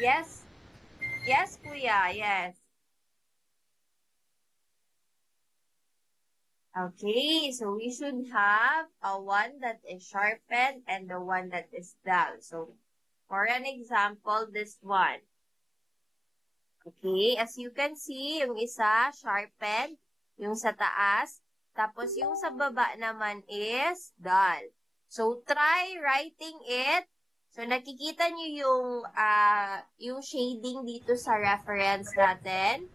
Yes. Yes, kuya. Yes. Okay, so we should have a one that is sharpened and the one that is dull. So, for an example, this one. Okay, as you can see, yung isa, sharpened, yung sa taas, tapos yung sa baba naman is dull. So, try writing it. So, nakikita nyo yung shading dito sa reference natin.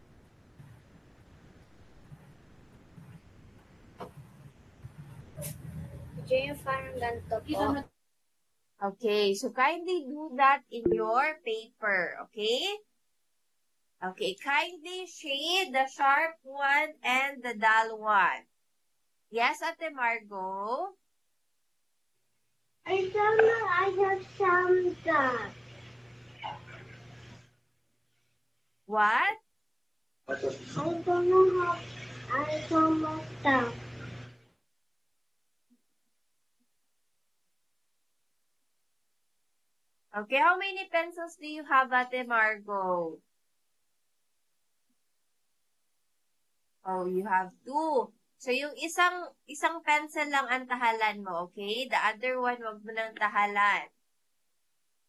Yung parang ganito po. Okay, so kindly do that in your paper, okay? Okay, kindly shade the sharp one and the dull one. Yes, Ate Margo? I don't know, I have some dog. What? I don't know how I some dog. Okay, how many pencils do you have, Ate Margo? Oh, you have two. So, yung isang pencil lang ang tahalan mo, okay? The other one, wag mo nang tahalan.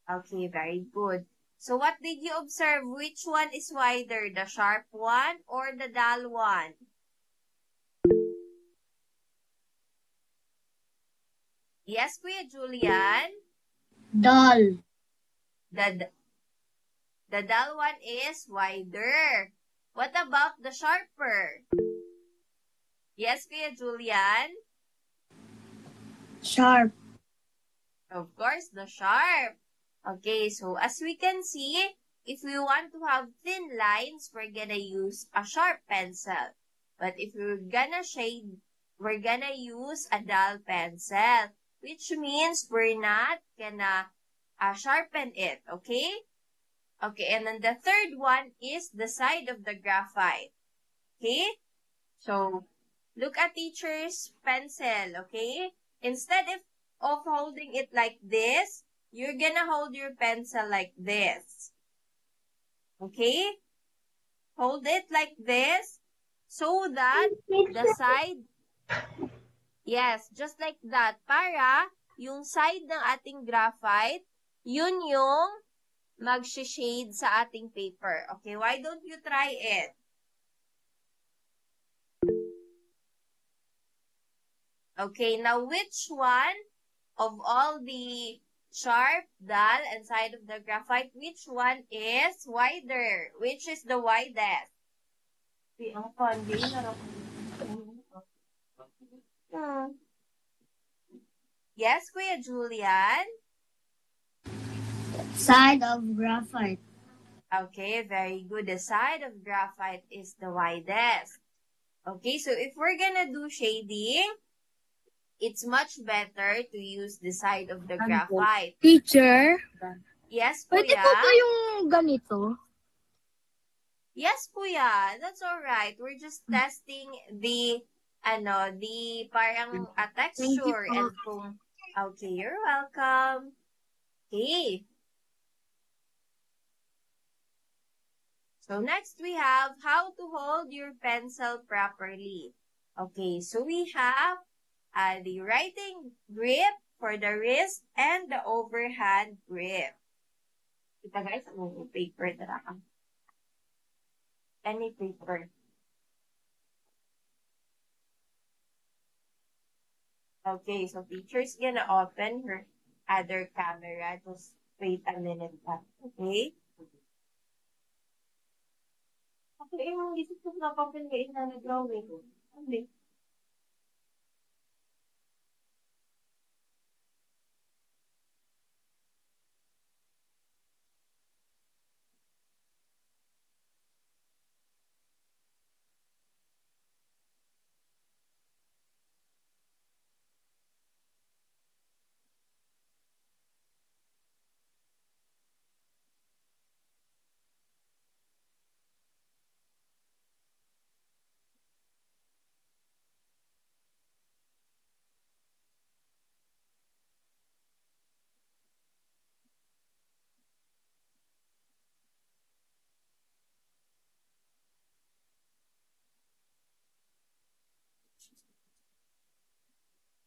Okay, very good. So, what did you observe? Which one is wider, the sharp one or the dull one? Yes, Kuya Julian? Doll. The, the dull one is wider. What about the sharper? Yes, Kuya Julian? Sharp. Of course, the sharp. Okay, so as we can see, if we want to have thin lines, we're gonna use a sharp pencil. But if we're gonna shade, we're gonna use a dull pencil, which means we're not gonna sharpen it, okay? Okay, and then the third one is the side of the graphite. Okay? So, look at teacher's pencil, okay? Instead of holding it like this, you're gonna hold your pencil like this. Okay? Hold it like this so that the side, yes, just like that. Para yung side ng ating graphite, yun yung mag-shade sa ating paper. Okay, why don't you try it? Okay, now which one of all the sharp, dull, and side of the graphite, which one is wider? Which is the widest? Yes, Kuya Julian? Side of graphite. Okay, very good. The side of graphite is the widest. Okay, so if we're gonna do shading, it's much better to use the side of the graphite. Teacher, Yes, pwede Kuya? po ba yung ganito? Yes, Kuya. That's all right. We're just testing the parang a Thank you texture po. and kung, okay, you're welcome. Okay. So next we have how to hold your pencil properly. Okay, so we have the writing grip for the wrist and the overhand grip. Kita guys, ang paper na any paper. Okay, so teacher's gonna open her other camera. Just wait a minute pa. Okay? Okay, yung isip ko na open ka na nag-drawing. Okay.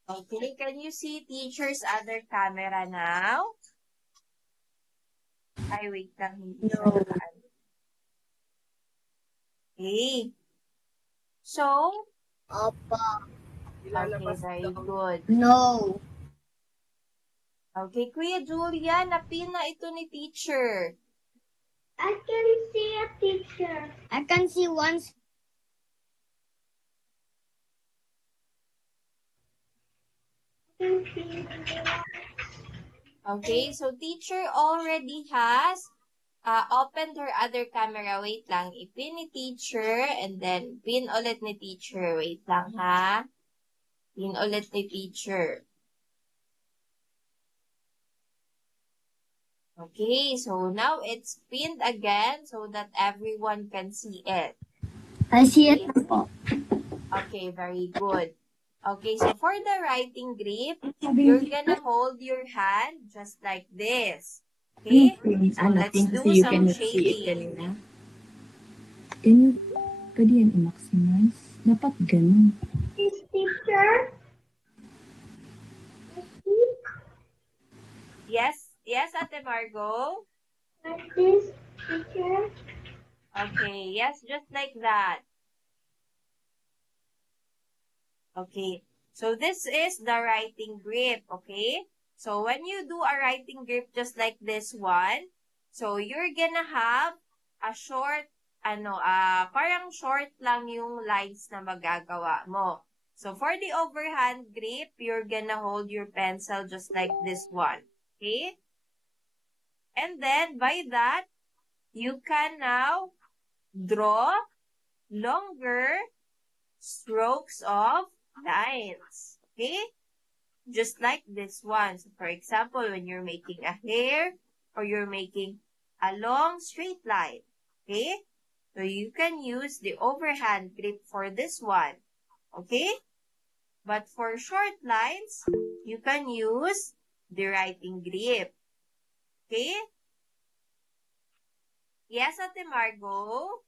Okay, can you see teacher's other camera now? Ay, wait lang, hindi siya No. naka-ano. Okay. So, Opo. okay, very good. No. Okay, Kuya Julia, napin na ito ni teacher. I can see a teacher. I can see one. Okay, so teacher already has opened her other camera. Wait lang, ipin ni teacher and then pin ulit ni teacher. Wait lang ha. Pin ulit ni teacher. Okay, so now it's pinned again so that everyone can see it. I see it po. Okay, very good. Okay, so for the writing grip, you're gonna hold your hand just like this. Okay? So let's do some shading. Pwede yan i-maximize? Dapat ganun. This teacher. Yes, Ate Margo? Like this teacher. Okay, yes, just like that. Okay, so this is the writing grip, okay? So when you do a writing grip just like this one, so you're gonna have a short, parang short lang yung lines na magagawa mo. So for the overhand grip, you're gonna hold your pencil just like this one, okay? And then by that, you can now draw longer strokes of lines. Okay? Just like this one. So for example, when you're making a hair or you're making a long straight line. Okay? So you can use the overhand grip for this one. Okay? But for short lines, you can use the writing grip. Okay? Yes, Ate Margo?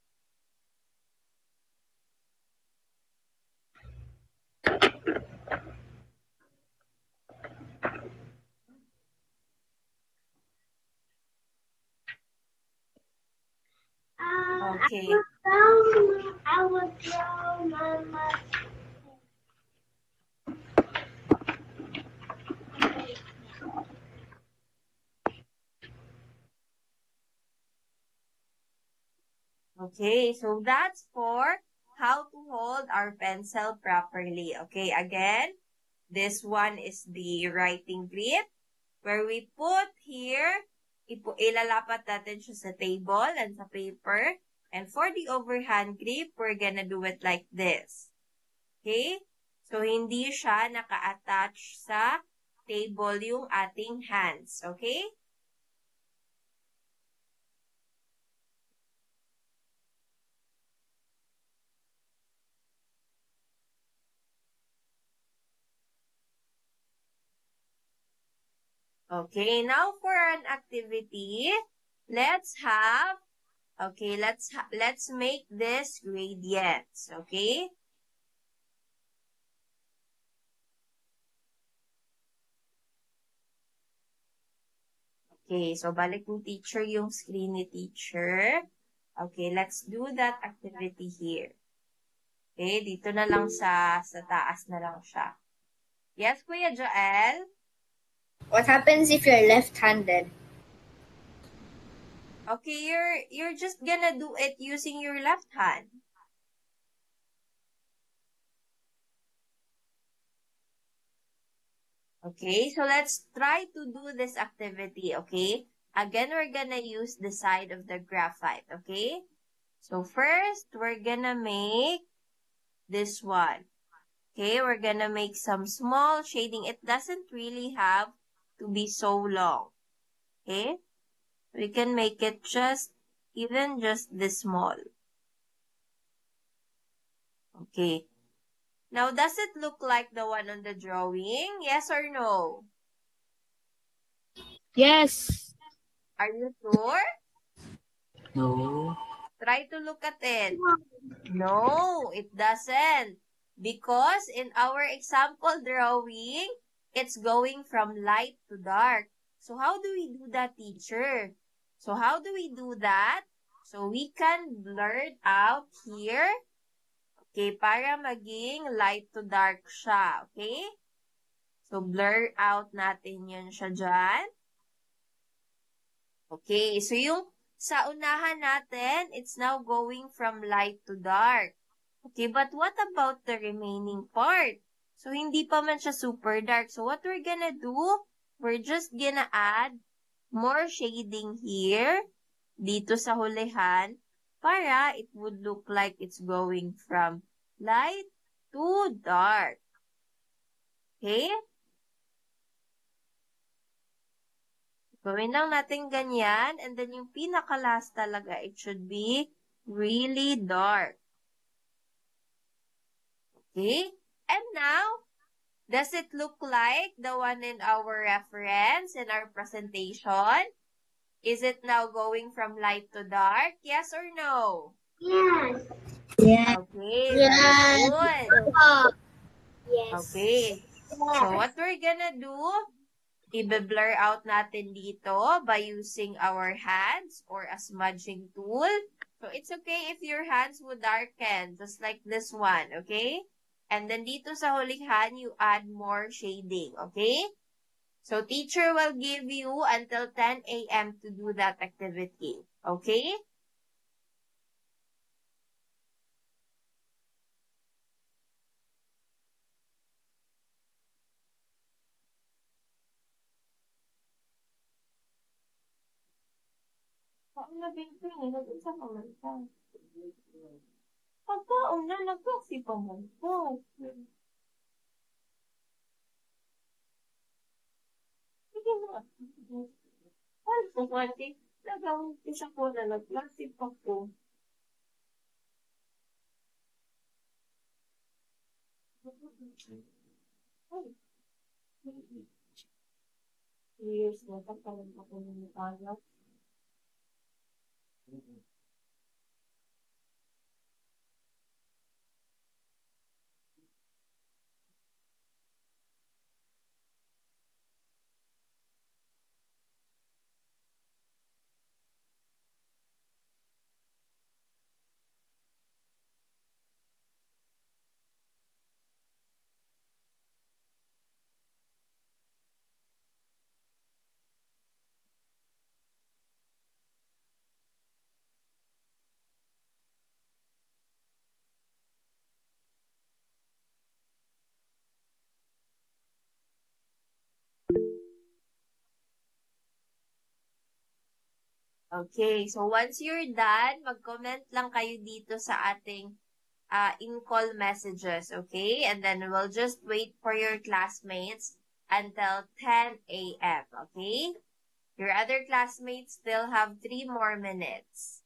Okay. I will draw Mama. Okay, so that's for how to hold our pencil properly. Okay, again, this one is the writing grip where we put here, ilalapat natin siya sa table and sa paper. And for the overhand grip, we're gonna do it like this. Okay? So, hindi siya naka-attach sa table yung ating hands. Okay? Okay, now for an activity, let's make this gradients, okay? Okay, so balik ni teacher yung screen ni teacher. Okay, let's do that activity here. Okay, dito na lang sa taas na lang siya. Yes, Kuya Joel? What happens if you're left-handed? Okay, you're just gonna do it using your left hand. Okay, so let's try to do this activity, okay? Again, we're gonna use the side of the graphite, okay? So first, we're gonna make this one. Okay, we're gonna make some small shading. It doesn't really have to be so long. Okay? We can make it even just this small. Okay. Now, does it look like the one on the drawing? Yes or no? Yes. Are you sure? No. Try to look at it. No, it doesn't. Because in our example drawing, it's going from light to dark. So how do we do that, teacher? So how do we do that? So we can blur out here. Okay, para maging light to dark siya. Okay? So blur out natin yun siya dyan. Okay, so yung sa unahan natin, it's now going from light to dark. Okay, but what about the remaining part? So, hindi pa man siya super dark. So, what we're gonna do, we're just gonna add more shading here, dito sa hulihan, para it would look like it's going from light to dark. Okay? Gawin lang natin ganyan, and then yung pinaka-last talaga, it should be really dark. Okay? And now, does it look like the one in our reference in our presentation? Is it now going from light to dark? Yes or no? Yes. Okay, very good. Yes. Okay. So, what we're gonna do, i-blur out natin dito by using our hands or a smudging tool. So, it's okay if your hands would darken, just like this one, okay? And then dito sa hulihan, you add more shading, okay? So, teacher will give you until 10 a.m. to do that activity, okay? Kaon na bingking, nag-isa pa man ka. Pagkaon na, nag-taxi pa man ka. Sige na. Ano po, Mati? Nagawin isa ko na nag-taxi pa ko. Ay, years na, pagkaroon ako ng mukha. Okay, so once you're done, mag-comment lang kayo dito sa ating in-call messages, okay? And then we'll just wait for your classmates until 10 a.m., okay? Your other classmates still have 3 more minutes.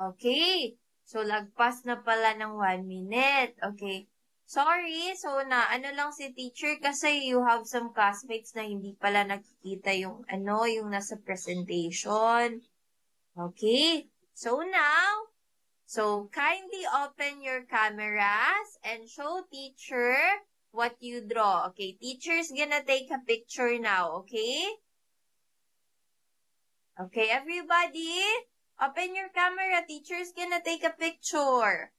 Okay. So, lagpas na pala ng 1 minute. Okay. Sorry. So, ano lang si teacher kasi you have some classmates na hindi pala nakikita yung yung nasa presentation. Okay. So, now, kindly open your cameras and show teacher what you draw. Okay. Teacher's gonna take a picture now. Okay? Okay, everybody? Open your camera. Teacher's gonna take a picture.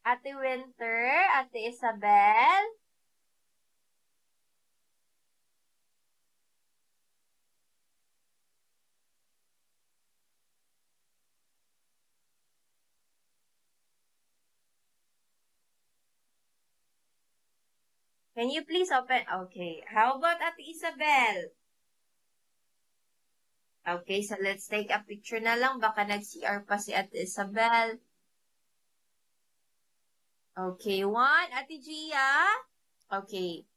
Ate Winter, Ate Isabel. Can you please open? Okay. How about Ate Isabel? Okay, so let's take a picture na lang. Baka nag-CR pa si Ate Isabel. Okay, one. Ate Gia. Okay.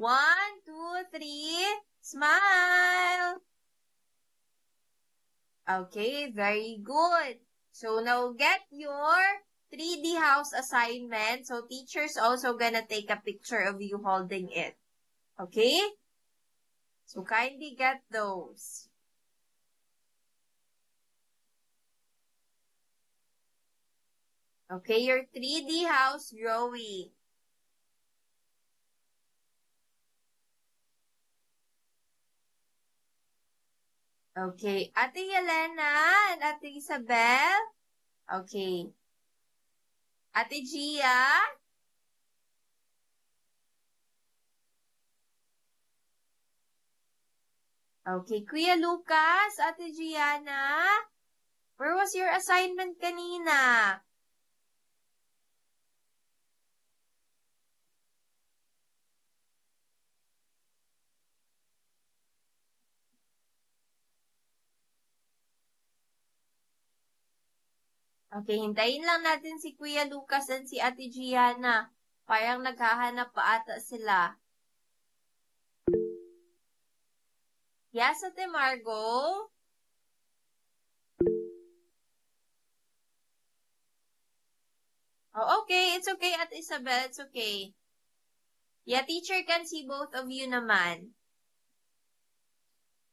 1, 2, 3. Smile. Okay, very good. So now get your 3D house assignment. So teacher's also gonna take a picture of you holding it. Okay? So kindly get those. Okay, your 3D house drawing. Okay, Ate Yelena and Ate Isabel. Okay. Ate Gia. Okay, Kuya Lucas, Ate Gianna. Where was your assignment kanina? Okay, hintayin lang natin si Kuya Lucas at si Ate Gianna. Parang naghahanap pa ata sila. Yes, Ate Margo? Oh, okay. It's okay, Ate Isabel. It's okay. Yeah, teacher can see both of you naman.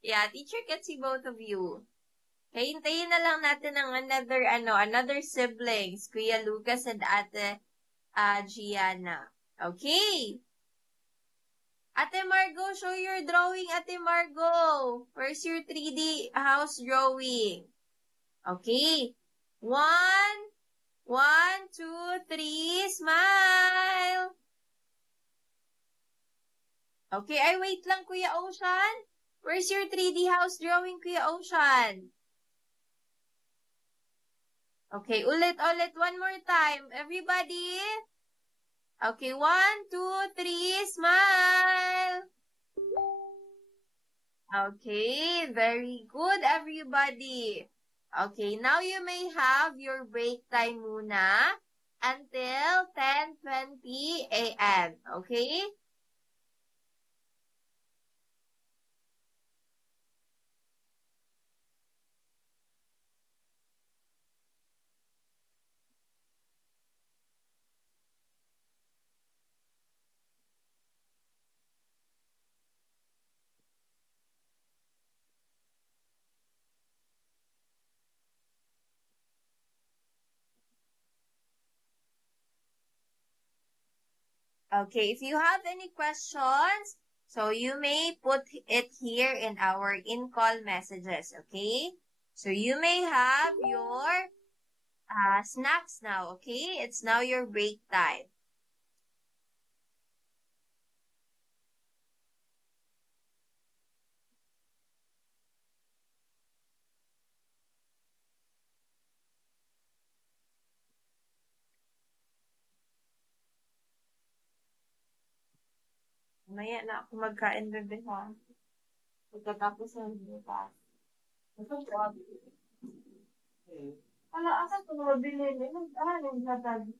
Yeah, teacher can see both of you. Okay, hintayin na lang natin ang another siblings, Kuya Lucas and Ate Gianna. Okay. Ate Margo, show your drawing, Ate Margo. Where's your 3D house drawing? Okay. 1, 1, 2, 3, smile. Okay, ay wait lang, Kuya Ocean. Where's your 3D house drawing, Kuya Ocean? Okay, ulit, one more time. Everybody? Okay, 1, 2, 3, smile. Okay, very good, everybody. Okay, now you may have your break time muna until 10:20 a.m. Okay? Okay, if you have any questions, so you may put it here in our in-call messages, okay? So you may have your snacks now, okay? It's now your break time. Mamaya na ako magkain, bebe, ha? Pagkatapos ng bukas. Wala, asa ito mabili? Naghatag.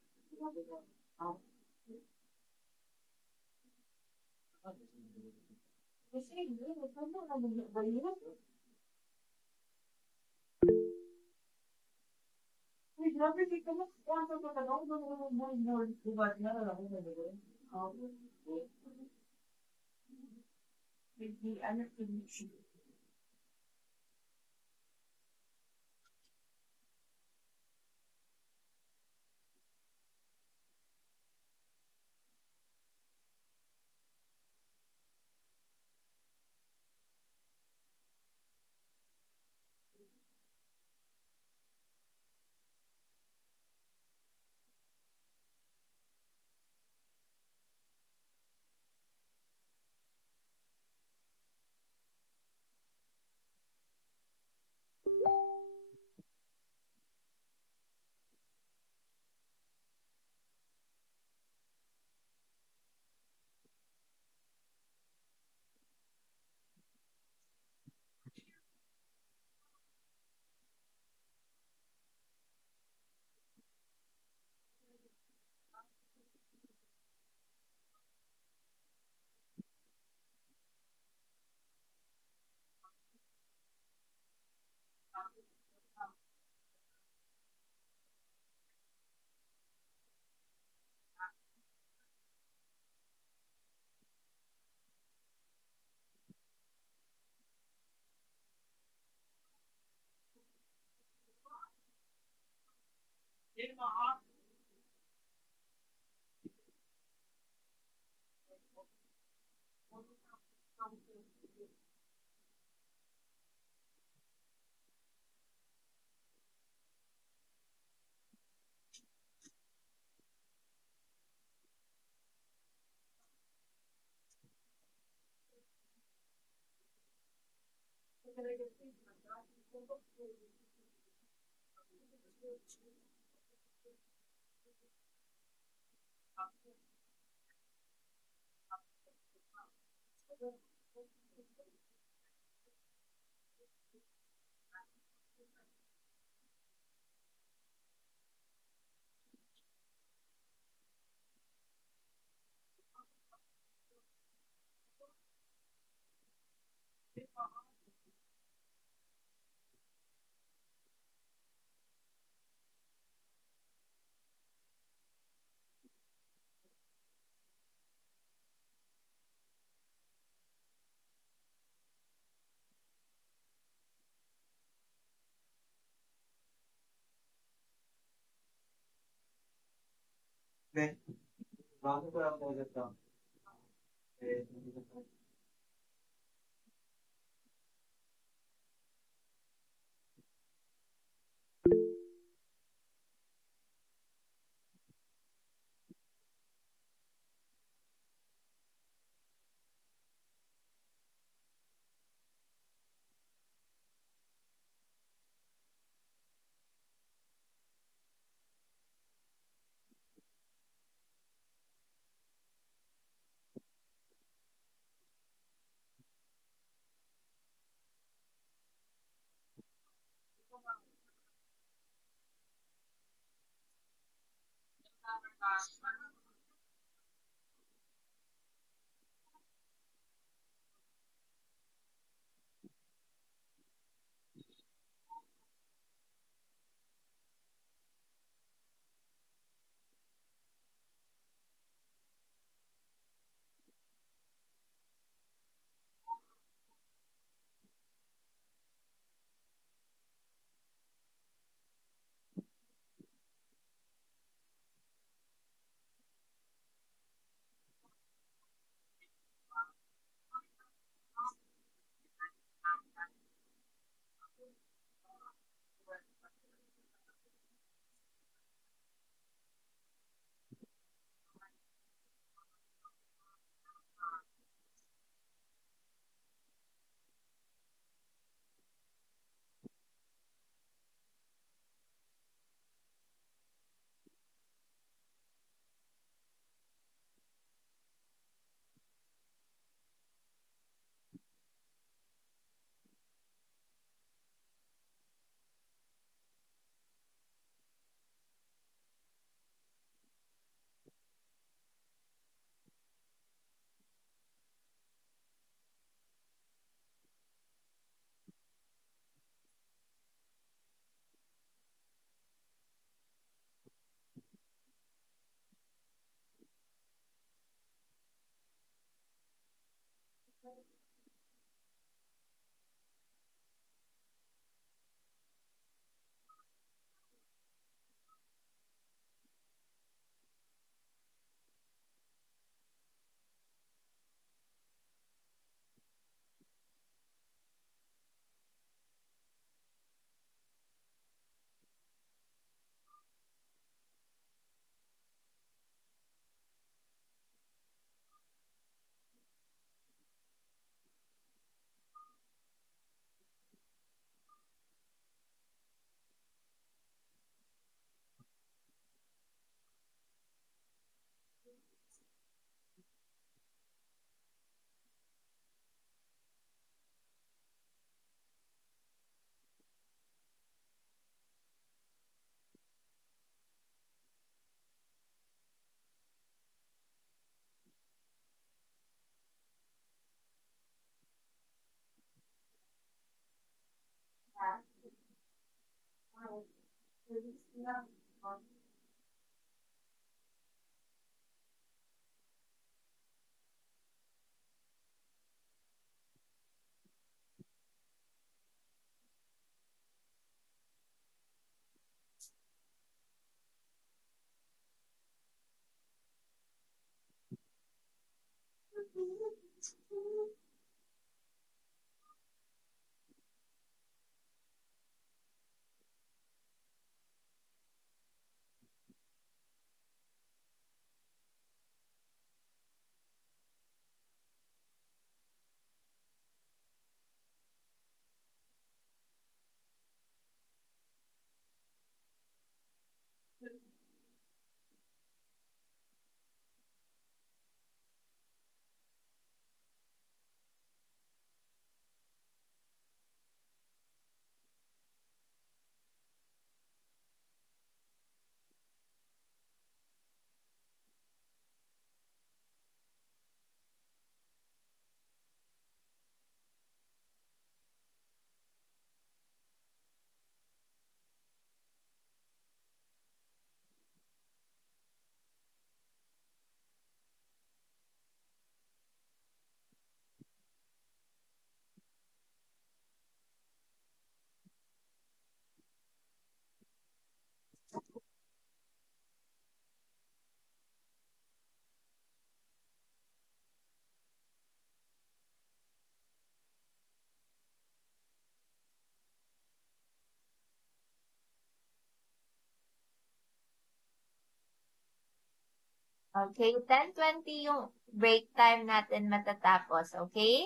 Okay, 10:20 yung break time natin matatapos, okay?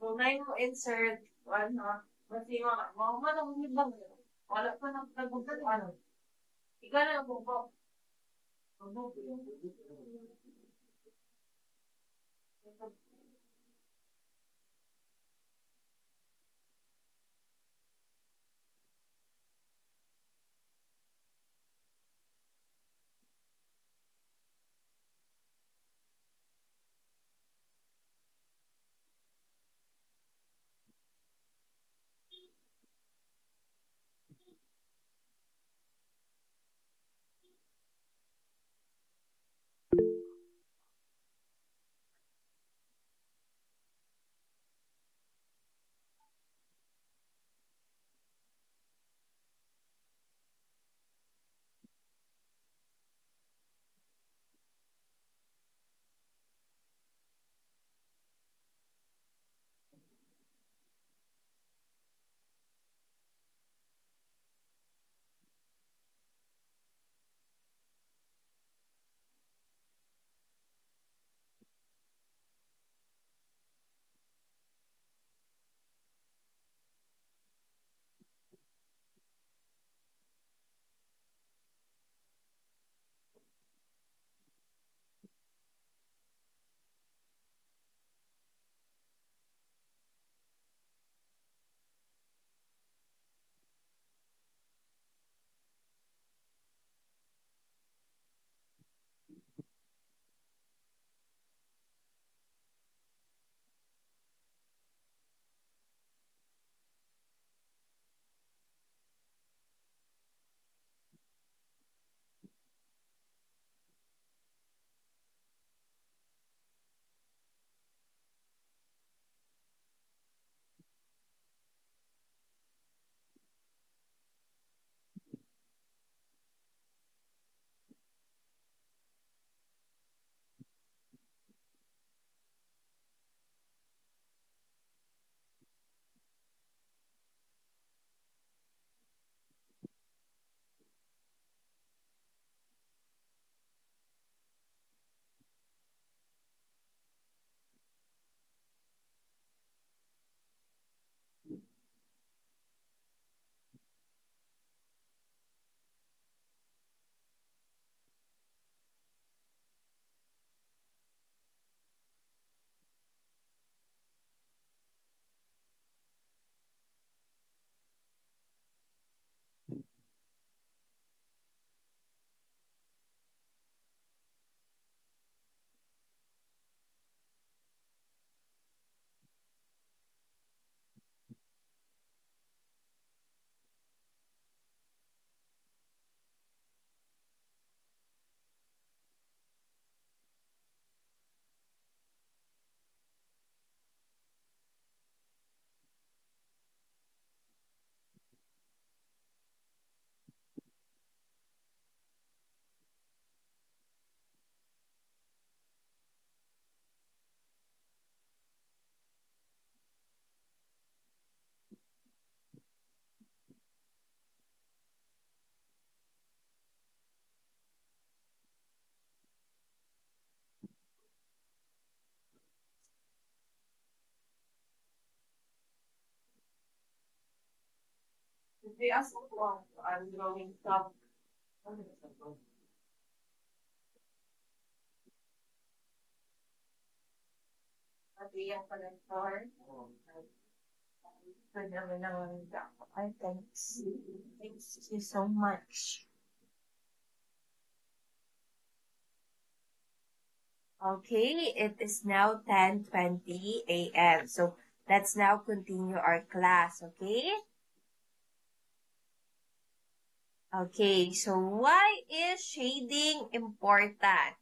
Kung na mo insert, ano, kasi mga manong ibang, wala pa nang nagugat, ano, ikaw na po. They ask what I'm drawing some. Yung collector. Good naman naman. I thanks. Thanks you so much. Okay, it is now 10:20 a.m. So let's now continue our class, okay? Okay, so why is shading important?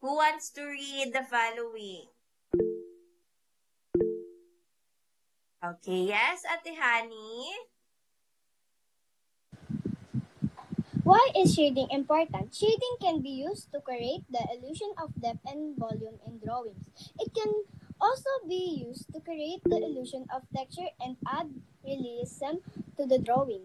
Who wants to read the following? Okay, yes, Ate Hani? Why is shading important? Shading can be used to create the illusion of depth and volume in drawings. It can also be used to create the illusion of texture and add realism to the drawing.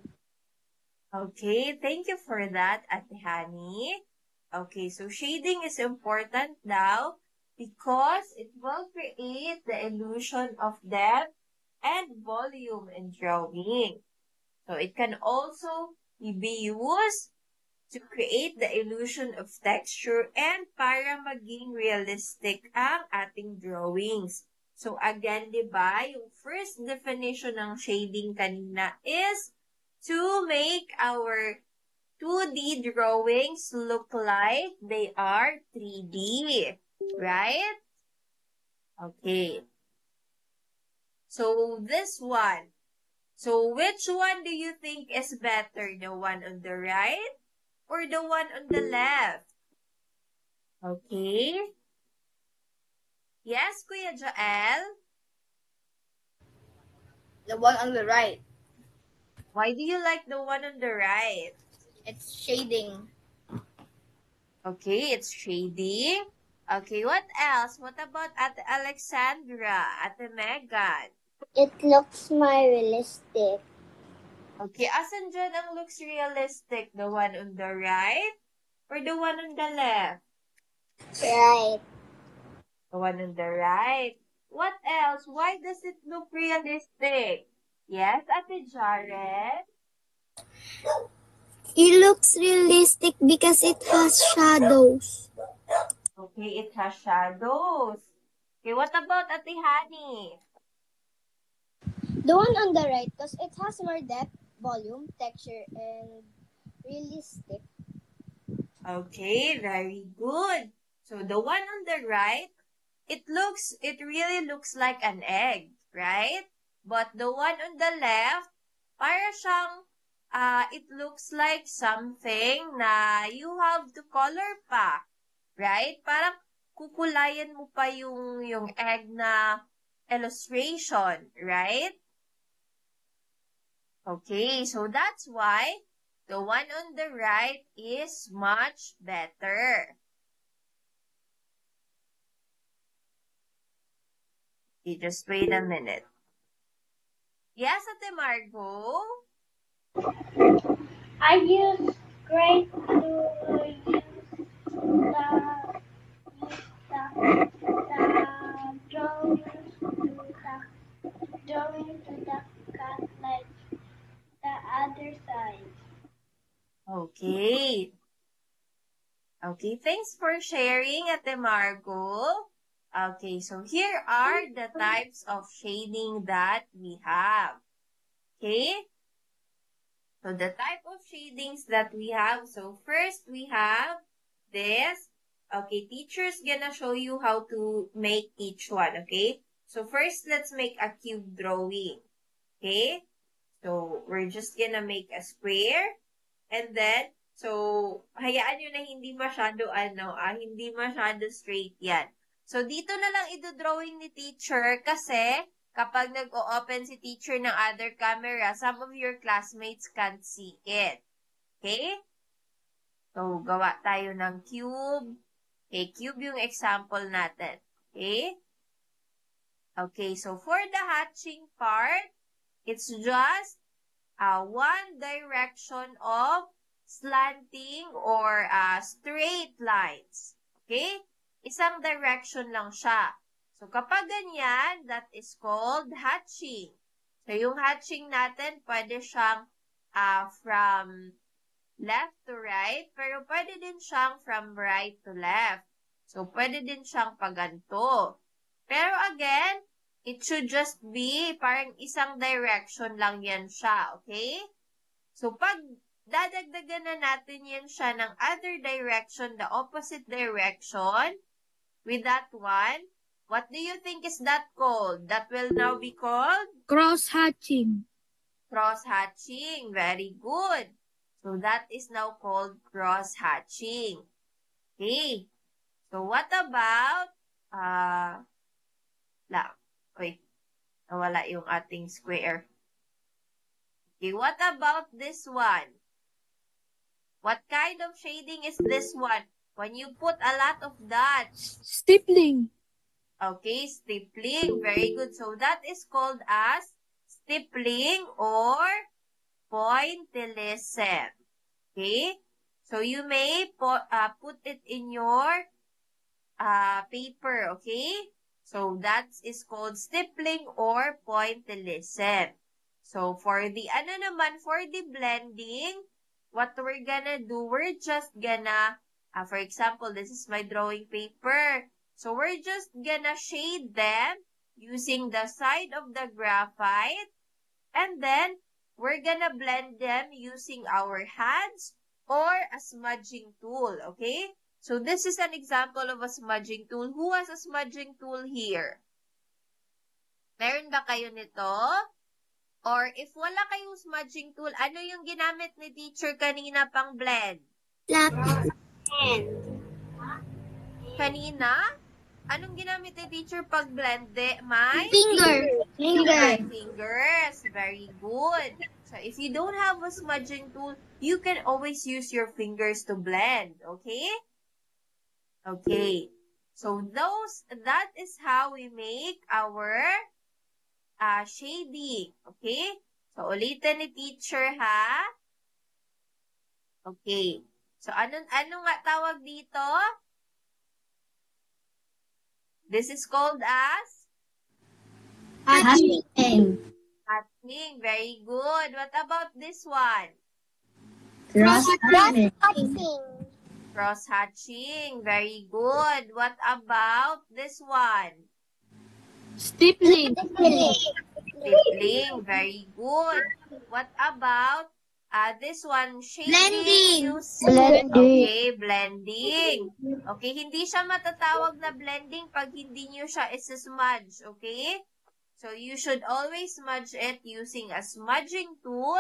Okay, thank you for that, Ate Hani. Okay, so shading is important now because it will create the illusion of depth and volume in drawing. So it can also be used to create the illusion of texture and para maging realistic ang ating drawings. So again, di ba, yung first definition ng shading kanina is to make our 2D drawings look like they are 3D, right? Okay. So this one. So which one do you think is better? The one on the right or the one on the left? Okay. Yes, Kuya Joel? The one on the right, Why do you like the one on the right? it's shading. Okay, it's shading. Okay, what else? What about Ate Alexandra, Ate Megan? It looks more realistic. Okay, asan dyan ang looks realistic? The one on the right or the one on the left? Right. The one on the right. What else? Why does it look realistic? Yes, Ate Jared? It looks realistic because it has shadows. Okay, it has shadows. Okay, what about Ate Hani? The one on the right, because it has more depth, volume, texture, and realistic. Okay, very good. So the one on the right, it really looks like an egg, right? But the one on the left, para siyang, it looks like something na you have to color pa, right? Parang kukulayan mo pa yung egg na illustration, right? Okay, so that's why the one on the right is much better. Okay, just wait a minute. Yes, Ate Margo? I use great to use the drawing to the cut like the other side. Okay. Okay, thanks for sharing, Ate Margo. Okay, so here are the types of shading that we have. Okay? So the type of shadings that we have. So first we have this. Okay, teacher's gonna show you how to make each one, okay? So first, let's make a cube drawing. Okay? So we're just gonna make a square. And then, so, hayaan nyo na hindi masyado, hindi masyado straight yan. So, dito na lang idodrawing ni teacher kasi kapag nag-o-open si teacher ng other camera, some of your classmates can't see it. Okay? So, gawa tayo ng cube. Okay, cube yung example natin. Okay? Okay, so for the hatching part, it's just one direction of slanting or straight lines. Okay? Isang direction lang siya. So, kapag ganyan, that is called hatching. So, yung hatching natin, pwede siyang from left to right, pero pwede din siyang from right to left. So, pwede din siyang paganto. Pero again, it should just be parang isang direction lang yan siya, okay? So, pag dadagdagan na natin yan siya ng other direction, the opposite direction, with that one, what do you think is that called? That will now be called? Cross-hatching. Cross-hatching. Very good. So, that is now called cross-hatching. Okay. So, what about, nawala yung ating square. Okay, what about this one? What kind of shading is this one? When you put a lot of dots. Stippling. Okay, stippling. Very good. So, that is called as stippling or pointillism. Okay? So, you may put it in your paper. Okay? So, that is called stippling or pointillism. So, for the blending, what we're gonna do, we're just gonna, for example, this is my drawing paper. So, we're just gonna shade them using the side of the graphite. And then, we're gonna blend them using our hands or a smudging tool, okay? So, this is an example of a smudging tool. Who has a smudging tool here? Meron ba kayo nito? Or if wala kayong smudging tool, ano yung ginamit ni teacher kanina pang blend? Lapis. Kanina? Anong ginamit ni teacher pag blend? My? Fingers. Very good. So, if you don't have a smudging tool, you can always use your fingers to blend. Okay? Okay. So, that is how we make our shading. Okay? So, ulitin ni teacher, ha? Okay. So, ano nga tawag dito? This is called as? Hatching. Hatching. Very good. What about this one? Cross-hatching. Cross-hatching. Very good. What about this one? Stippling. Stippling. Very good. What about this one? Shading. Blending. Okay, blending. Okay, hindi siya matatawag na blending pag hindi nyo siya isa-smudge. Okay? So, you should always smudge it using a smudging tool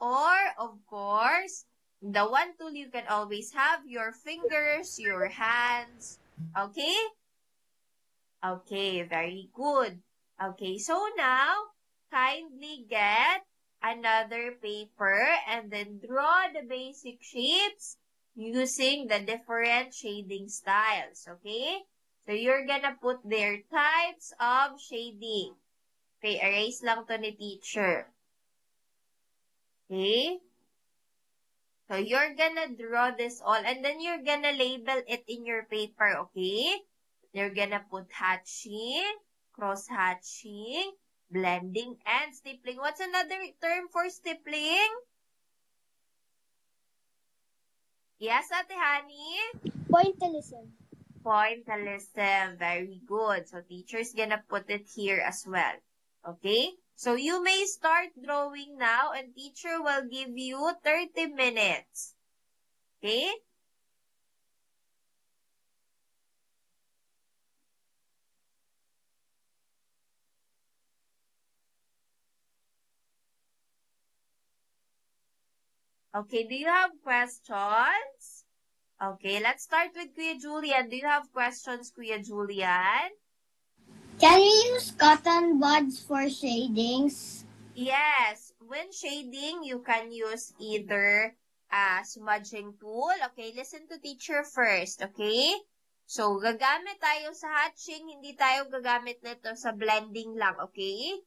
or, of course, the one tool you can always have, your fingers, your hands. Okay? Okay, very good. Okay, so now, kindly get another paper and then draw the basic shapes using the different shading styles. Okay? So, you're gonna put their types of shading. Okay, erase lang to ni teacher. Okay? So, you're gonna draw this all and then you're gonna label it in your paper, okay? You're gonna put hatching, cross-hatching, blending, and stippling. What's another term for stippling? Yes, Ate Honey? Pointillism. Pointillism. Very good. So, teacher's gonna put it here as well. Okay? So, you may start drawing now and teacher will give you 30 minutes. Okay? Okay, do you have questions? Okay, let's start with Kuya Julian. Do you have questions, Kuya Julian? Can we use cotton buds for shadings? Yes. When shading, you can use either a smudging tool. Okay, listen to teacher first. Okay? So, gagamit tayo sa hatching. Hindi tayo gagamit nito sa blending lang. Okay?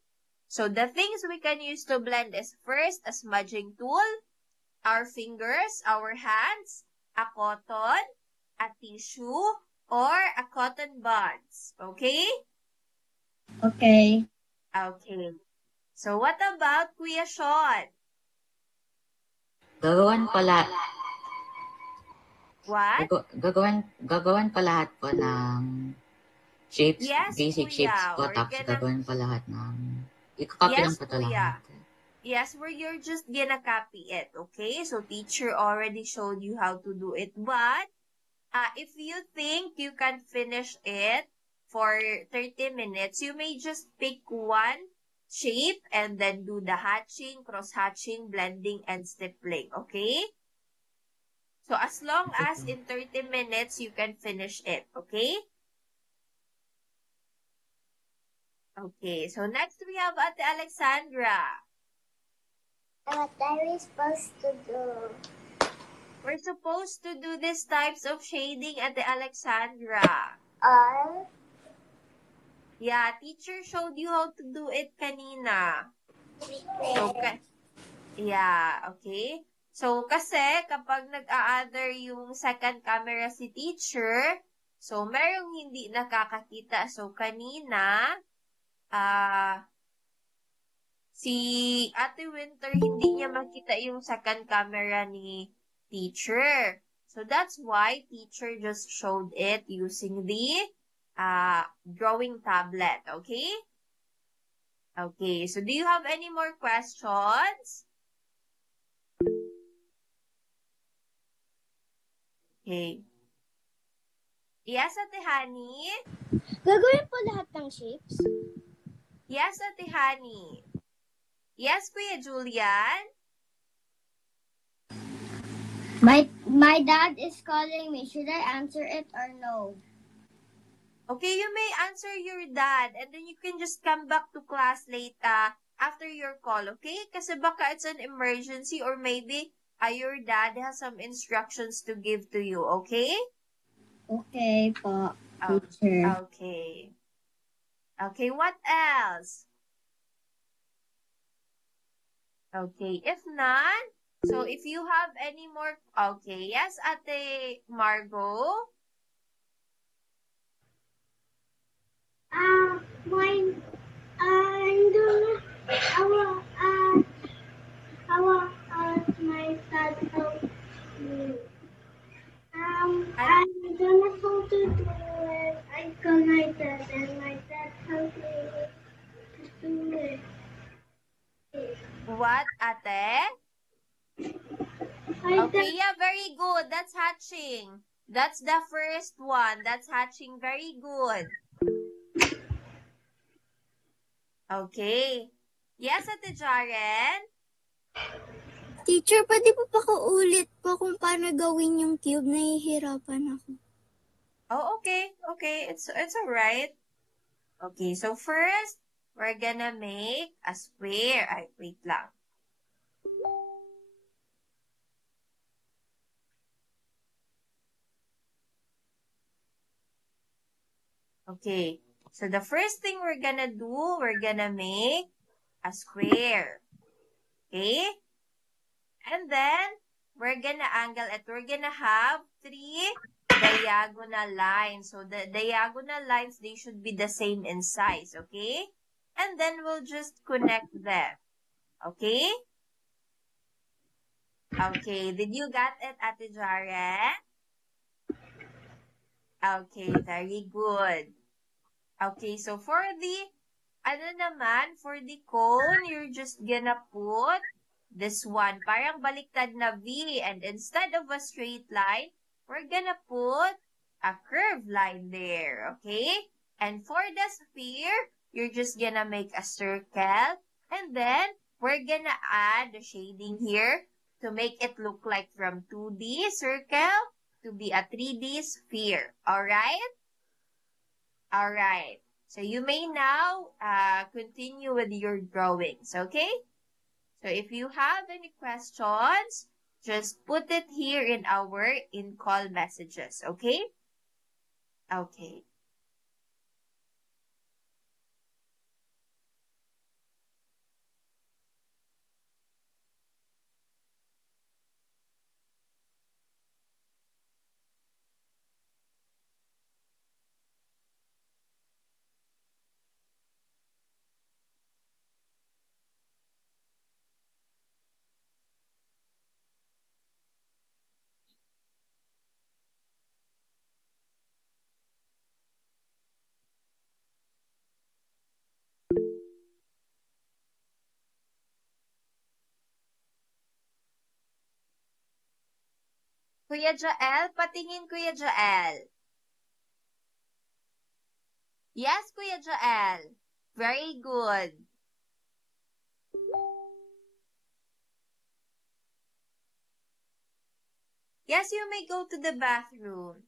So, the things we can use to blend is first, a smudging tool, our fingers, our hands, a cotton, a tissue, or a cotton buds. Okay? Okay. Okay. So, what about Kuya Sean? Gagawan ko lahat, What? gagawan ko lahat po ng shapes, Yes, basic shapes kuya. po, We're tapos gonna... gagawin ko lahat ng, i-copy lang Yes, po ito kuya. lahat. Yes, where you're just gonna copy it, okay? So teacher already showed you how to do it, but if you think you can finish it for 30 minutes, you may just pick one shape and then do the hatching, cross-hatching, blending, and stippling, okay? So as long as in 30 minutes, you can finish it, okay? Okay, so next we have Ate Alexandra. What are we supposed to do? We're supposed to do these types of shading at the Alexandra. All? Yeah, teacher showed you how to do it kanina. So, yeah, okay. So, kasi kapag nag-a-other yung second camera si teacher, so merong hindi nakakakita. So, kanina, si Ate Winter, hindi niya makita yung second camera ni teacher. So that's why teacher just showed it using the drawing tablet, okay? Okay, so do you have any more questions? Okay. Yes, Ate Hani? Gagawin po lahat ng shapes? Yes, Ate Hani. Yes, Kuya Julian? My dad is calling me. Should I answer it or no? Okay, you may answer your dad and then you can just come back to class later after your call, okay? Kasi baka it's an emergency or maybe your dad has some instructions to give to you, okay? Okay po, teacher. Okay. Okay, what else? Okay, if not, so if you have any more, okay, yes, Ate Margot? Mine, I'm gonna, I will ask my dad help me. I'm gonna how to do it. I call my dad and my dad help me to do it. What, Ate? Okay, yeah, very good. That's hatching. That's the first one. That's hatching. Very good. Okay. Yes, Ate Jaren? Teacher, pwede po paulit po kung paano gawin yung cube? Nahihirapan ako. Oh, okay. Okay, it's alright. Okay, so first, we're gonna make a square. Ay, wait lang. Okay, so the first thing we're gonna do, we're gonna make a square. Okay? And then, we're gonna angle it. We're gonna have 3 diagonal lines. So, the diagonal lines, they should be the same in size. Okay? And then, we'll just connect them. Okay? Okay, did you get it, Ate Jaren? Okay, very good. Okay, so for the, for the cone, you're just gonna put this one, parang baliktad na V. And instead of a straight line, we're gonna put a curved line there, okay? And for the sphere, you're just gonna make a circle. And then, we're gonna add the shading here to make it look like from 2D circle to be a 3D sphere. Alright? Alright. So you may now continue with your drawings, okay? So if you have any questions, just put it here in our in-call messages, okay? Okay. Kuya Jael, patingin Kuya Jael. Yes, Kuya Jael. Very good. Yes, you may go to the bathroom.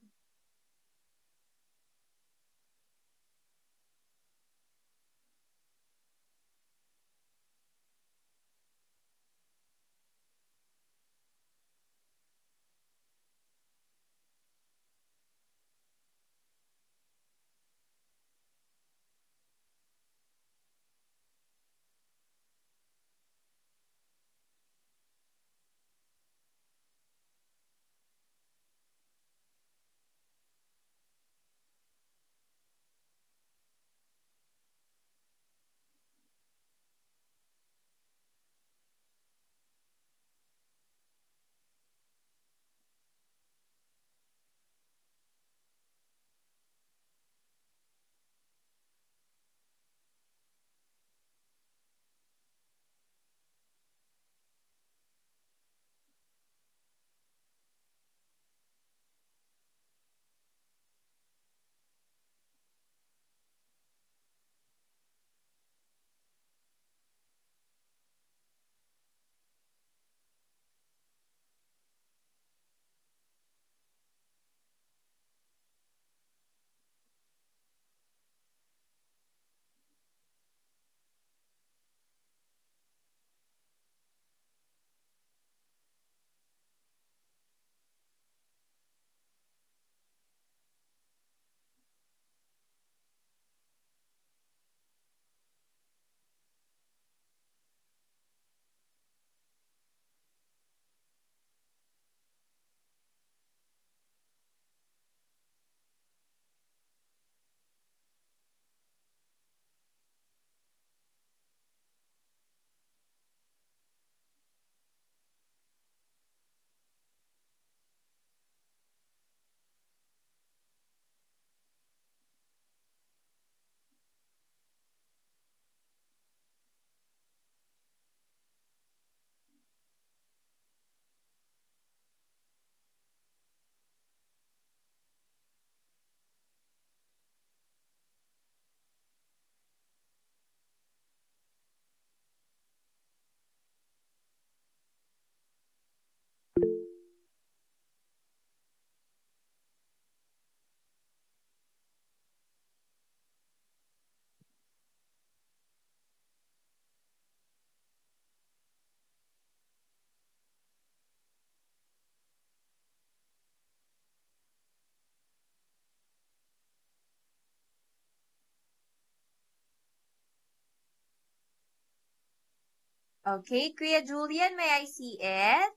Okay, Kuya Julian, may I see it?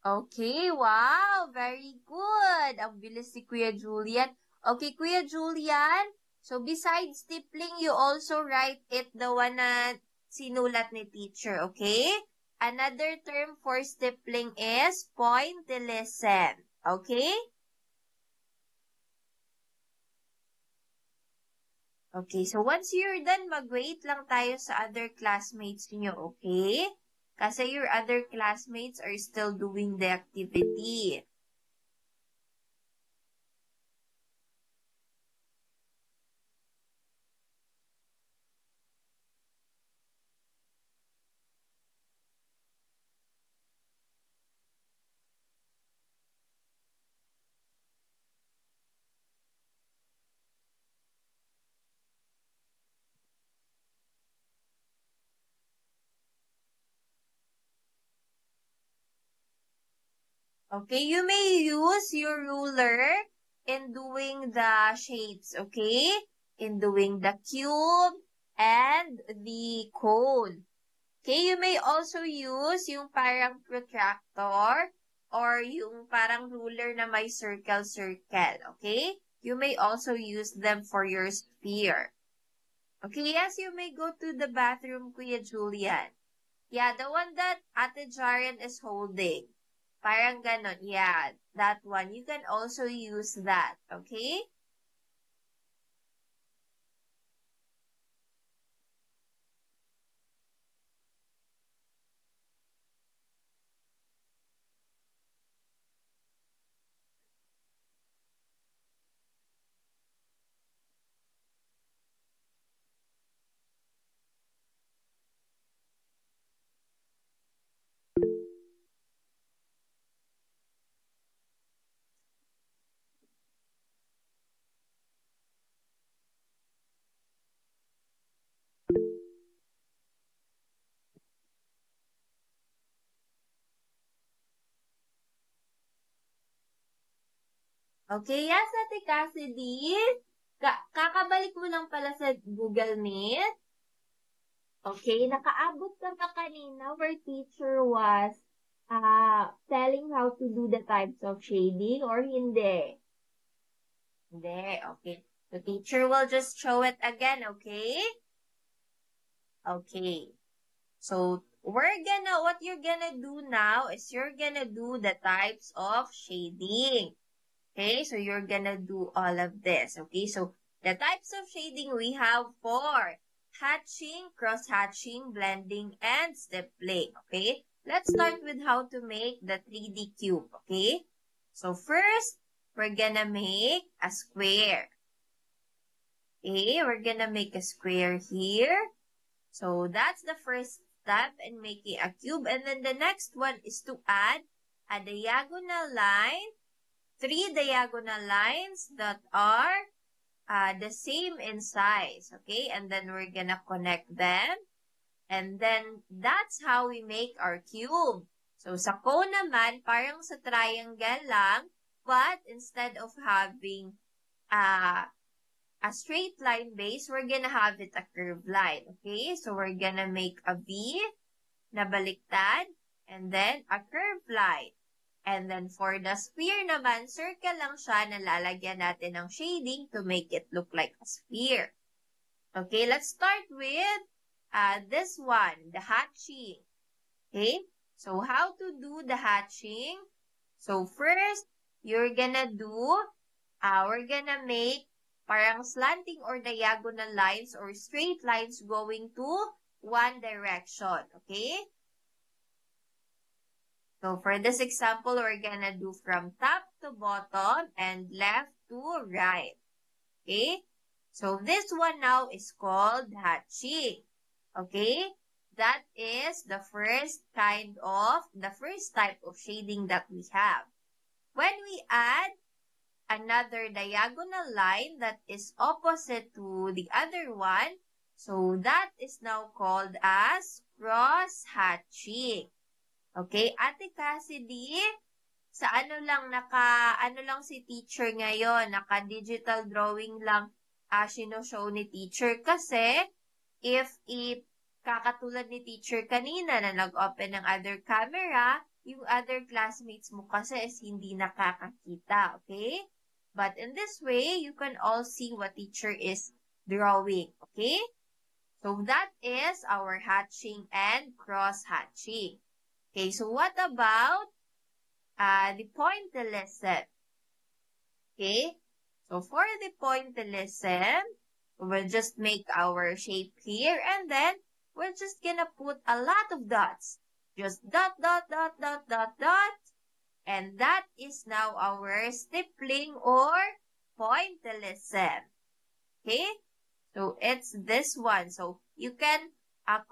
Okay, wow, very good. Ang bilis ni Kuya Julian. Okay, Kuya Julian, so besides stippling, you also write it the one na sinulat ni teacher, okay? Another term for stippling is pointillism, okay? Okay, so once you're done, mag-wait lang tayo sa other classmates niyo, okay? Kasi your other classmates are still doing the activity. Okay, you may use your ruler in doing the shapes, okay? In doing the cube and the cone. Okay, you may also use yung parang protractor or yung parang ruler na may circle-circle, okay? You may also use them for your sphere. Okay, yes, you may go to the bathroom, Kuya Julian. Yeah, the one that Ate Jaren is holding. Parang ganon. Yeah, that one. You can also use that. Okay? Okay, yes, Ate Cassidy. Kakabalik mo lang pala sa Google Meet. Okay, nakaabot ka ba kanina where teacher was telling how to do the types of shading or hindi? Hindi, okay. The teacher will just show it again, okay? Okay. So, what you're gonna do now is you're gonna do the types of shading. Okay, so you're gonna do all of this. Okay, so the types of shading we have four: hatching, cross-hatching, blending, and stippling. Okay, let's start with how to make the 3D cube. Okay, so first, we're gonna make a square. Okay, we're gonna make a square here. So that's the first step in making a cube. And then the next one is to add a diagonal line, 3 diagonal lines that are the same in size. Okay, and then we're gonna connect them. And then that's how we make our cube. So sa cone naman, parang sa triangle lang, but instead of having a straight line base, we're gonna have it a curved line. Okay, so we're gonna make a V na baliktad, and then a curved line. And then for the sphere naman, circle lang siya na lalagyan natin ng shading to make it look like a sphere. Okay, let's start with this one, the hatching. Okay, so how to do the hatching? So first, we're gonna make parang slanting or diagonal lines or straight lines going to one direction. Okay? So for this example, we're gonna do from top to bottom and left to right. Okay? So this one now is called hatching. Okay? That is the first type of shading that we have. When we add another diagonal line that is opposite to the other one, so that is now called as cross-hatching. Okay, Ate Cassidy, sa ano lang si teacher ngayon, naka-digital drawing lang sino-show ni teacher kasi if kakatulad ni teacher kanina na nag-open ng other camera, yung other classmates mo kasi is hindi nakakakita, okay? But in this way, you can all see what teacher is drawing, okay? So that is our hatching and cross-hatching. Okay, so what about the pointillism? Okay, so for the pointillism, we'll just make our shape here and then we're just gonna put a lot of dots. Just dot, dot, dot, dot, dot, dot. And that is now our stippling or pointillism. Okay, so it's this one. So you can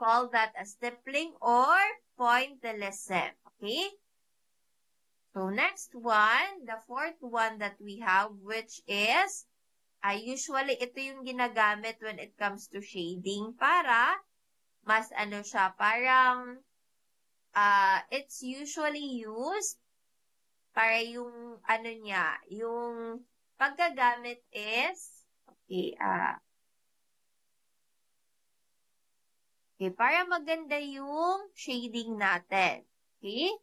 call that a stippling or pointillism. Okay? So next one, the fourth one that we have, which is, usually ito yung ginagamit when it comes to shading para mas siya, parang it's usually used para yung yung paggagamit is, okay, okay, para maganda yung shading natin. Okay?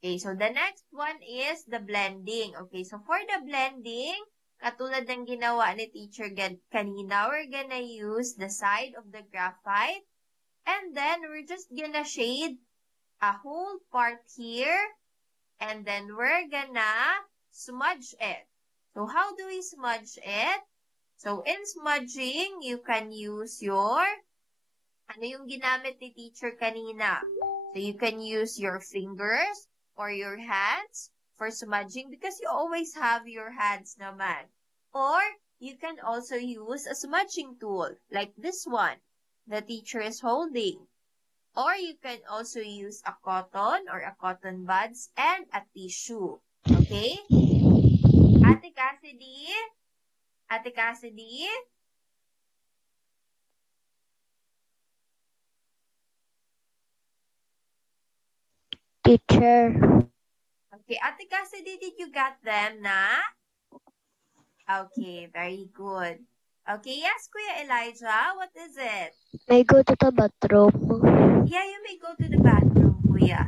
Okay, so the next one is the blending. Okay, so for the blending, katulad ng ginawa ni teacher kanina, we're gonna use the side of the graphite and then we're just gonna shade a whole part here and then we're gonna smudge it. So how do we smudge it? So in smudging, you can use your yung ginamit ni teacher kanina. So you can use your fingers or your hands for smudging because you always have your hands naman. Or you can also use a smudging tool like this one the teacher is holding. Or you can also use a cotton or a cotton buds and a tissue. Okay? Ate Cassidy? Ate Cassidy? Teacher. Okay, Ate Cassidy, did you get them na? Okay, very good. Okay, yes, Kuya Elijah, what is it? May go to the bathroom. Yeah, you may go to the bathroom, Kuya.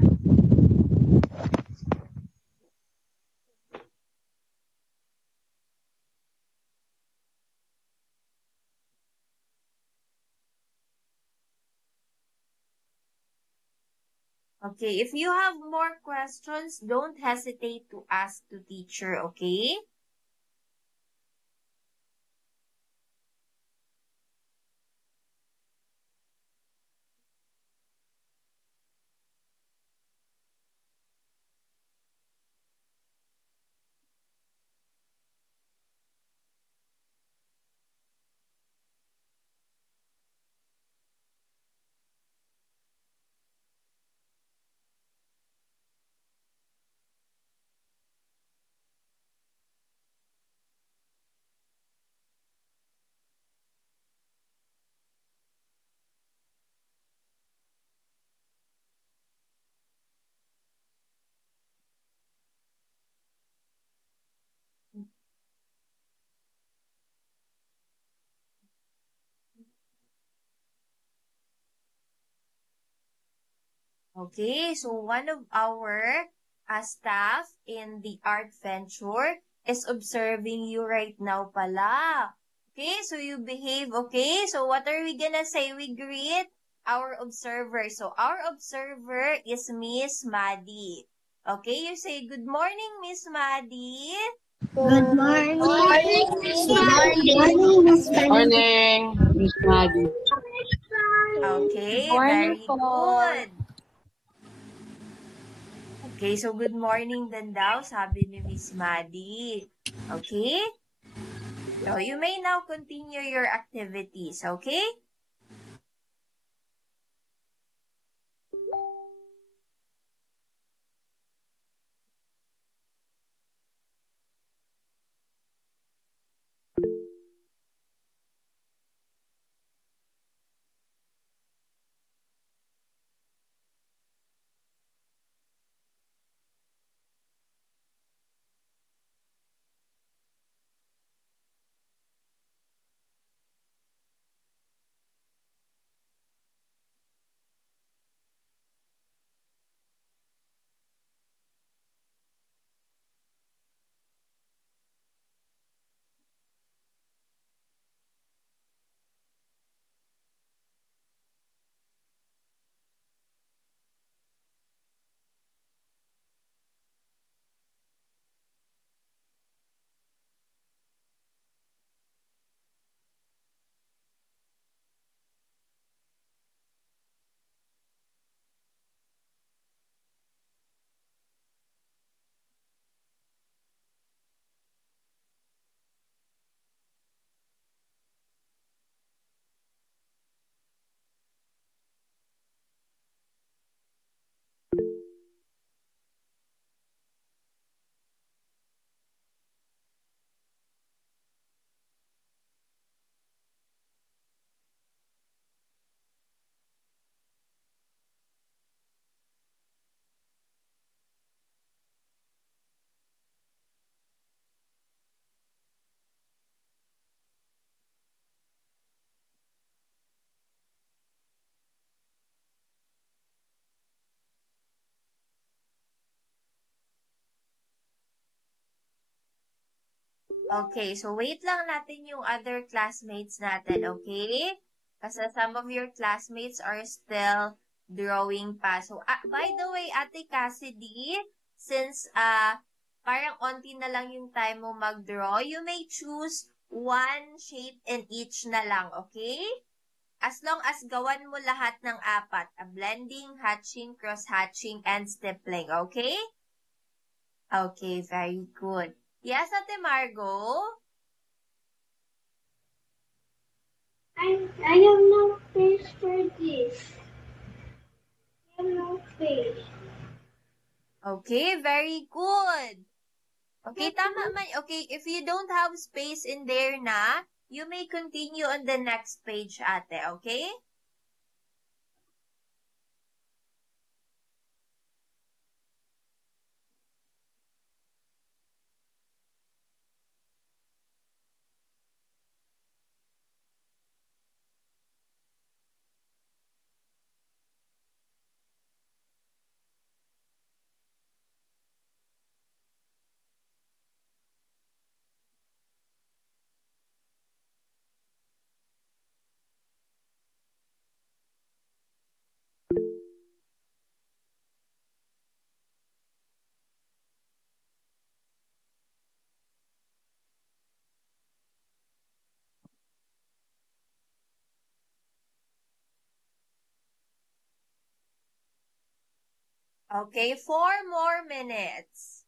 Okay, if you have more questions, don't hesitate to ask the teacher, okay? Okay, so one of our staff in the art venture is observing you right now pala. Okay, so you behave, okay? So what are we gonna say? We greet our observer. So our observer is Miss Maddie. Okay, you say, good morning, Miss Maddie. Good morning. Morning, Miss Maggie. Okay, Morning very po. good. Okay, so good morning din daw, sabi ni Miss Maddie. Okay? So you may now continue your activities, okay? Okay, so wait lang natin yung other classmates natin, okay? Kasi some of your classmates are still drawing pa. So, by the way, Ate Cassidy, since parang onti na lang yung time mo mag-draw, you may choose one shape in each na lang, okay? As long as gawan mo lahat ng apat, a blending, hatching, cross-hatching, and stippling, okay? Okay, very good. Yes, Ate Margo? I have no space for this. I have no space. Okay, very good. Okay, tama man. Okay, if you don't have space in there na, you may continue on the next page, ate, okay? Okay, 4 more minutes.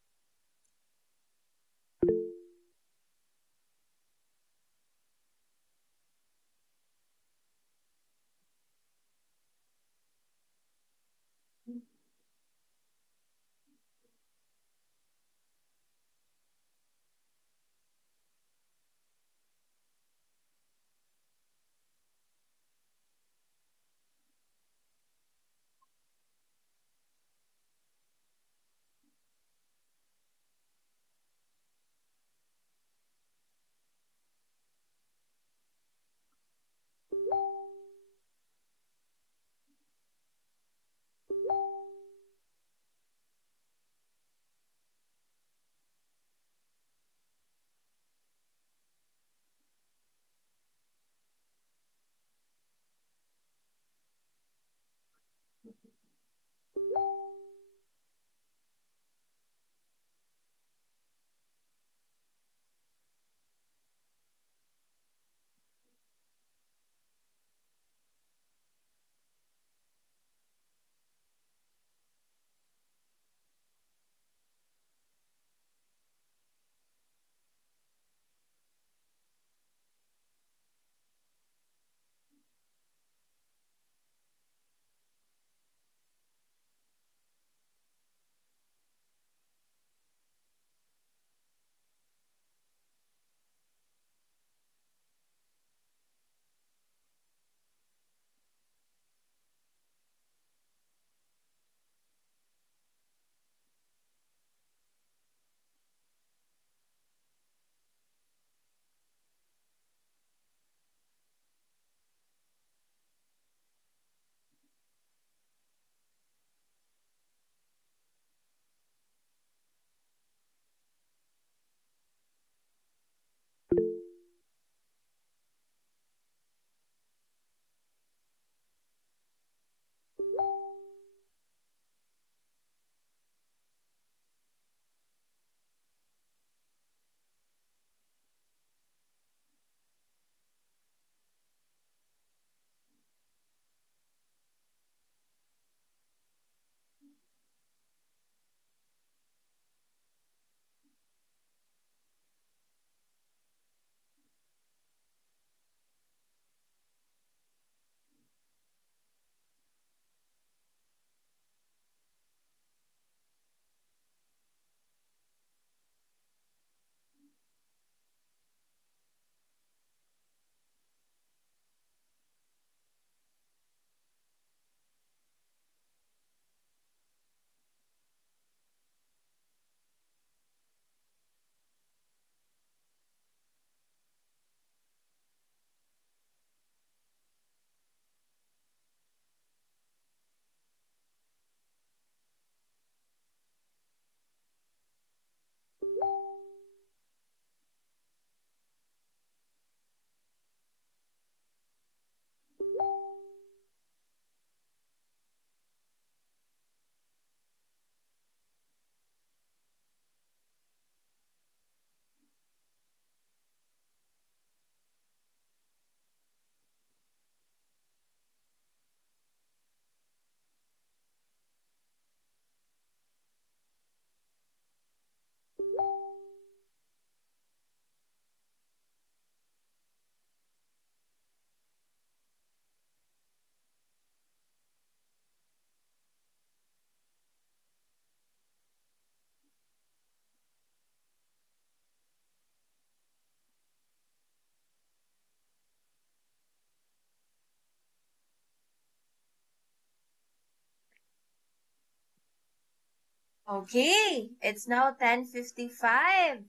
Okay, it's now 10:55.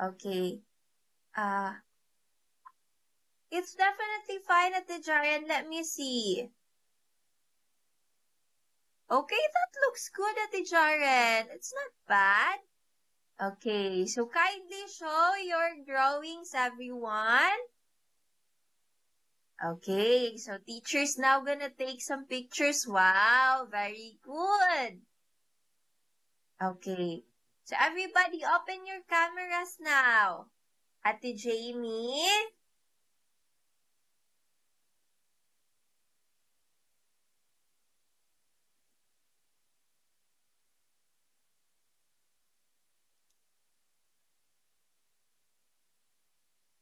Okay. Uh, it's definitely fine at the giant. Let me see. Okay, that looks good at the Jaren. It's not bad. Okay, so kindly show your drawings, everyone. Okay, so teacher's now gonna take some pictures. Wow, very good. Okay, so everybody open your cameras now. Ate Jamie.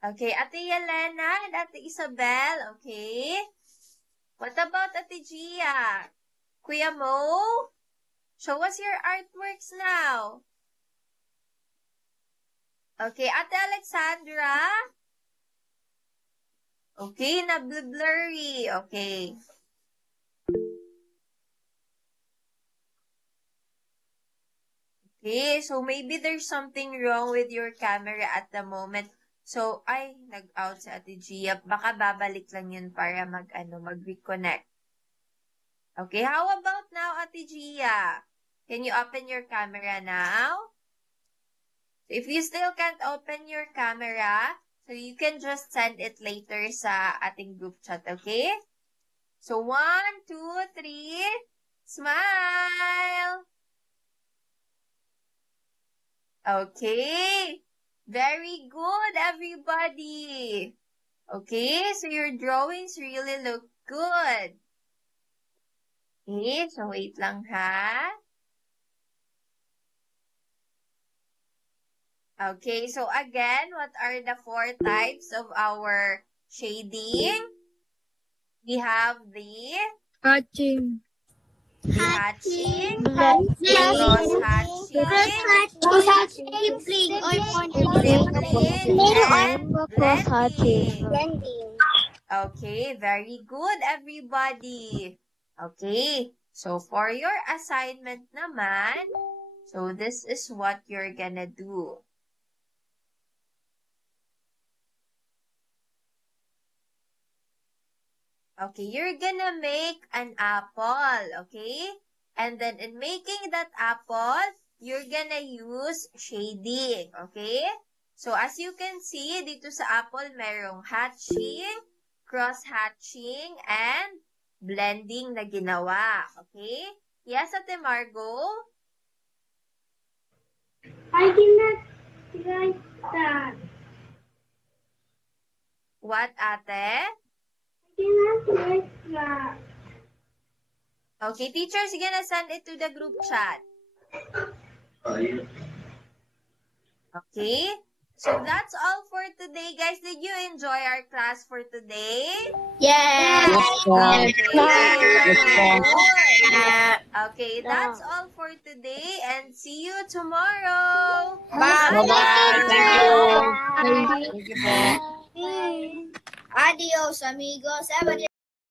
Okay, Ate Yelena and Ate Isabel, okay? What about Ate Gia? Kuya Mo? Show us your artworks now. Okay, Ate Alexandra? Okay, na-blurry. Okay. Okay, so maybe there's something wrong with your camera at the moment. So, ay, nag-out si Ate Gia. Baka babalik lang yun para mag-reconnect. Okay, how about now, Ate Gia? Can you open your camera now? If you still can't open your camera, so you can just send it later sa ating group chat, okay? So, 1, 2, 3, smile! Okay. Very good, everybody. Okay, so your drawings really look good. Okay, so wait lang ha. Okay, so again, what are the 4 types of our shading? We have the hatching, Hatching, cross-hatching, stippling, and blending. blending. Okay, very good, everybody. Okay, so for your assignment naman, so this is what you're gonna do. Okay, you're gonna make an apple, okay? And then in making that apple, you're gonna use shading, okay? So as you can see, dito sa apple, merong hatching, cross-hatching, and blending na ginawa, okay? Yes, Ate Margo? I cannot write that. What, Ate? I cannot write that. Okay, teacher's gonna send it to the group chat. Okay? So that's all for today, guys. Did you enjoy our class for today? Yes. Okay, very good. Yeah. Okay, that's all for today and see you tomorrow. Bye-bye. Thank you. Bye. Thank you po. Adios, amigos. Have a